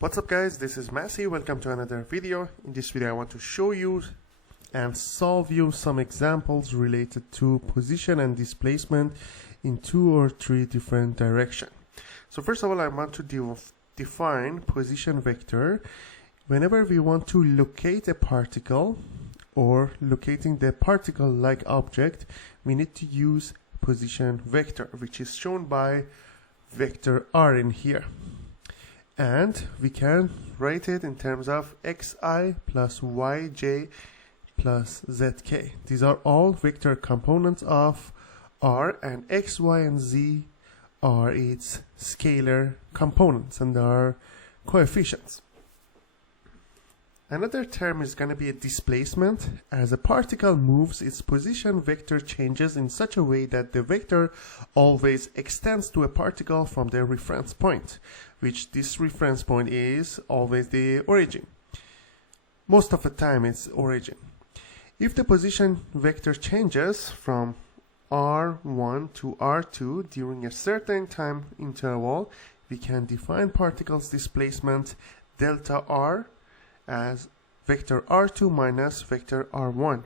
What's up guys, this is Masi. Welcome to another video. In this video I want to show you and solve you some examples related to position and displacement in 2 or 3 different directions. So first of all, I want to define position vector. Whenever we want to locate a particle or locating the particle-like object, we need to use position vector, which is shown by vector r in here. And we can write it in terms of xi plus yj plus zk. These are all vector components of r, and x, y, and z are its scalar components and are coefficients. Another term is going to be a displacement. As a particle moves, its position vector changes in such a way that the vector always extends to a particle from the reference point, which this reference point is always the origin. Most of the time it's origin. If the position vector changes from r1 to r2 during a certain time interval, we can define particle's displacement delta r as vector r2 minus vector r1.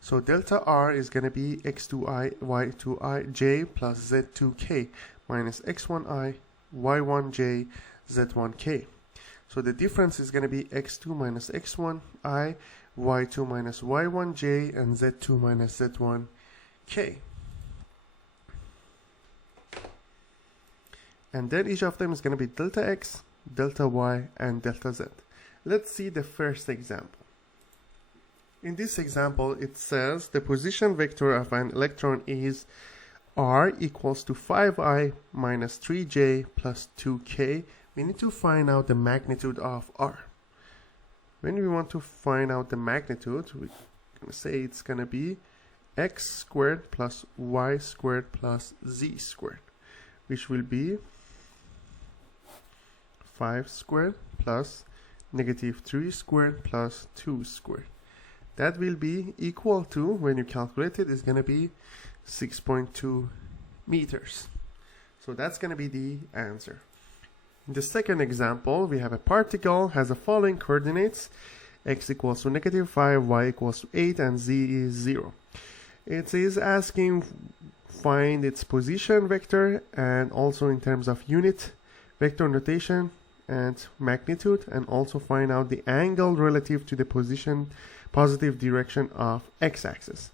So delta r is going to be x2i, y2i, j plus z2k minus x1i, y1j, z1k. So the difference is going to be x2 minus x1i, y2 minus y1j, and z2 minus z1k. And then each of them is going to be delta x, delta y, and delta z. Let's see the first example. In this example, it says the position vector of an electron is r equals to 5i minus 3j plus 2k. We need to find out the magnitude of r. When we want to find out the magnitude, we can say it's going to be x squared plus y squared plus z squared, which will be 5 squared plus negative 3 squared plus 2 squared. That will be equal to, when you calculate it, is going to be 6.2 meters. So that's going to be the answer. In the second example, we have a particle has the following coordinates: x equals to negative 5, y equals to 8, and z is 0. It is asking find its position vector, and also in terms of unit vector notation and magnitude, and also find out the angle relative to the positive direction of x-axis.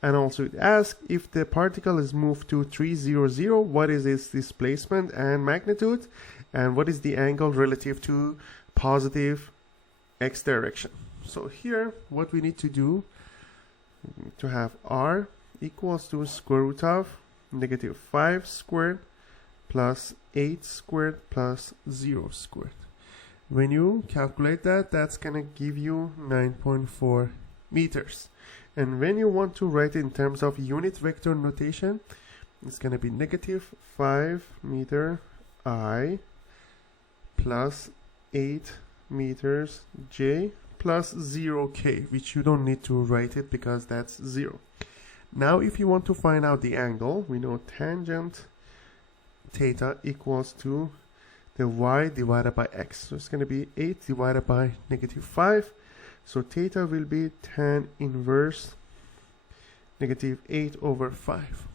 And also it asks if the particle is moved to 3, 0, 0, what is its displacement and magnitude, and what is the angle relative to positive x direction. So here what we need to do, we need to have r equals to square root of negative 5 squared plus 8 squared plus 0 squared. When you calculate that, that's going to give you 9.4 meters. And when you want to write it in terms of unit vector notation, it's going to be negative 5 meter I plus 8 meters j plus 0k, which you don't need to write it because that's 0. Now if you want to find out the angle, we know tangent theta equals to the y divided by x. So it's going to be 8 divided by negative 5. So theta will be tan inverse negative 8 over 5.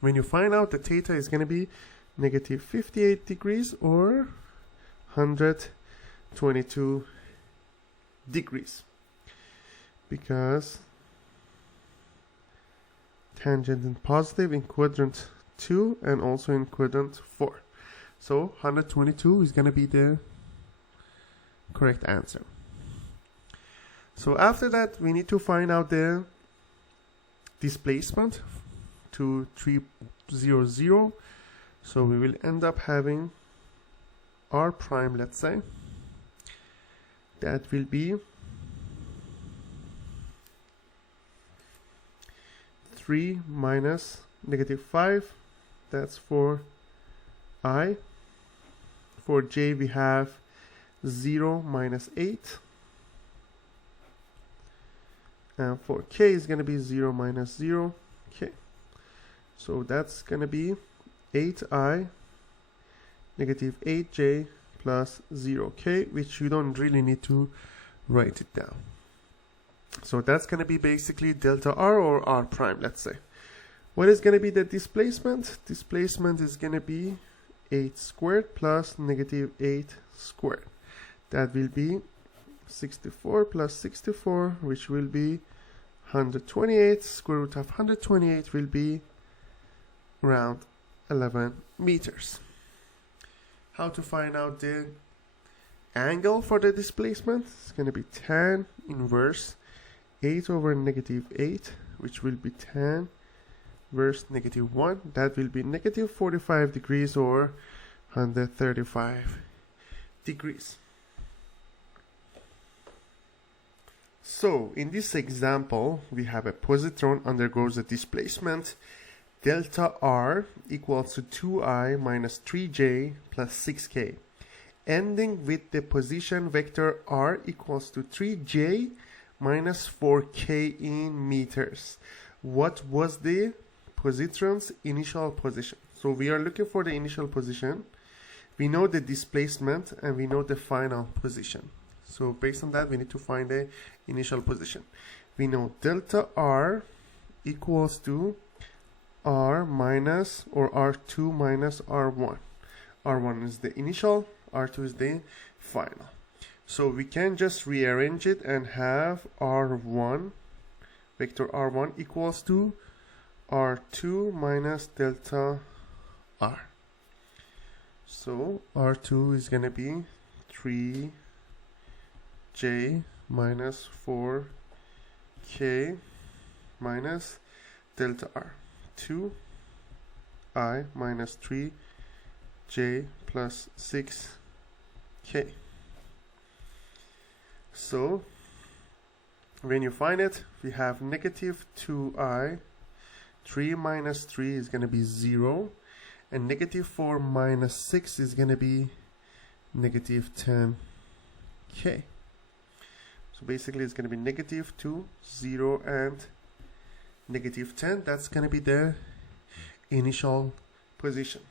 When you find out the theta is going to be negative 58 degrees or 122 degrees, because tangent is positive in quadrant 2 and also in quadrant 4. So 122 is going to be the correct answer. So after that, we need to find out the displacement to 300. So we will end up having r prime, let's say. That will be 3 minus negative 5. That's for I. For j we have 0 minus 8. And for k is going to be 0 minus 0 k. So that's going to be 8i negative 8j plus 0k, which you don't really need to write it down. So that's going to be basically delta r or r prime, let's say. What is going to be the displacement? Displacement is going to be 8 squared plus negative 8 squared. That will be 64 plus 64, which will be 128. Square root of 128 will be around 11 meters. How to find out the angle for the displacement? It's going to be tan inverse 8 over negative 8, which will be tan versus negative 1. That will be negative 45 degrees or 135 degrees. So in this example, we have a positron undergoes a displacement delta r equals to 2I minus 3j plus 6k, ending with the position vector r equals to 3j minus 4k in meters. What was the positron's initial position? So we are looking for the initial position. We know the displacement and we know the final position. So based on that, we need to find the initial position. We know delta r equals to r minus or r2 minus r1. r1 is the initial, r2 is the final. So we can just rearrange it and have r1, vector r1 equals to r2 minus delta r. So r2 is going to be 3j minus 4k minus delta r. 2I minus 3j plus 6k. So when you find it, we have negative 2I, 3 minus 3 is going to be 0, and negative 4 minus 6 is going to be negative 10k. So basically it's going to be negative 2, 0, and negative 10. That's going to be the initial position.